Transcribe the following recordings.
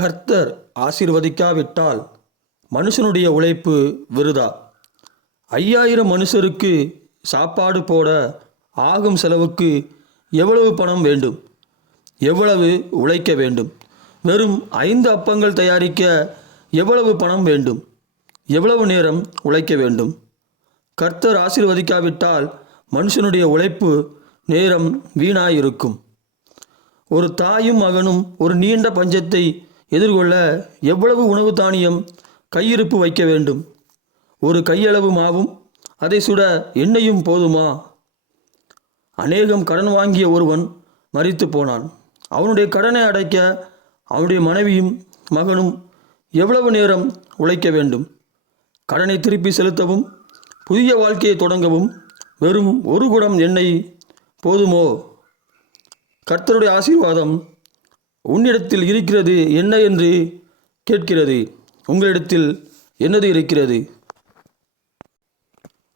கர்த்தர் ஆசீர்வதிக்காவிட்டால் மனுஷனுடைய உழைப்பு விருதா? ஐயாயிரம் மனுஷருக்கு சாப்பாடு போட ஆகும் செலவுக்கு எவ்வளவு பணம் வேண்டும்? எவ்வளவு உழைக்க வேண்டும்? வெறும் ஐந்து அப்பங்கள் தயாரிக்க எவ்வளவு பணம் வேண்டும்? எவ்வளவு நேரம் உழைக்க வேண்டும்? கர்த்தர் ஆசீர்வதிக்காவிட்டால் மனுஷனுடைய உழைப்பு நேரம் வீணாயிருக்கும். ஒரு தாயும் மகனும் ஒரு நீண்ட பஞ்சத்தை எதிர்கொள்ள எவ்வளவு உணவு தானியம் கையிருப்பு வைக்க வேண்டும்? ஒரு கையளவு மாவும் அதை சுட எண்ணெயும் போதுமா? அநேகம் கடன் வாங்கிய ஒருவன் மறித்து போனான். அவனுடைய கடனை அடைக்க அவனுடைய மனைவியும் மகனும் எவ்வளவு நேரம் உழைக்க வேண்டும்? கடனை திருப்பி செலுத்தவும் புதிய வாழ்க்கையை தொடங்கவும் வெறும் ஒரு குடம் எண்ணெய் போதுமோ? கர்த்தருடைய ஆசீர்வாதம் உன்னிடத்தில் இருக்கிறது என்ன என்று கேட்கிறது. உங்களிடத்தில் என்னது இருக்கிறது?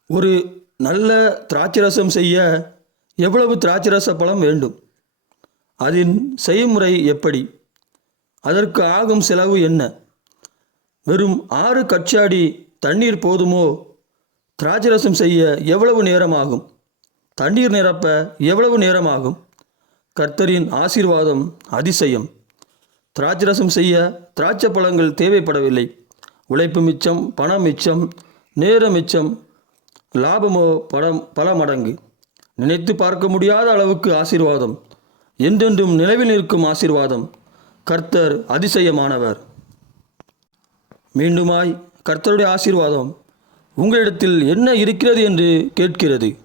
ஒரு நல்ல திராட்சரசம் செய்ய எவ்வளவு திராட்சரச பழம் வேண்டும்? அதன் செய்முறை எப்படி? அதற்கு ஆகும் செலவு என்ன? வெறும் ஆறு கச்சாடி தண்ணீர் போதுமோ? திராட்சரசம் செய்ய எவ்வளவு நேரம் ஆகும் தண்ணீர் நிரப்ப எவ்வளவு நேரம் ஆகும் கர்த்தரின் ஆசீர்வாதம் அதிசயம். திராட்சரசம் செய்ய திராட்சை பழங்கள் தேவைப்படவில்லை. உழைப்பு மிச்சம் பணம் மிச்சம் நேரம் மிச்சம் லாபமோ படம் பல மடங்கு. நினைத்து பார்க்க முடியாத அளவுக்கு ஆசீர்வாதம். என்றென்றும் நிலவில் நிற்கும் ஆசீர்வாதம். கர்த்தர் அதிசயமானவர். மீண்டுமாய் கர்த்தருடைய ஆசீர்வாதம் உங்களிடத்தில் என்ன இருக்கிறது என்று கேட்கிறது.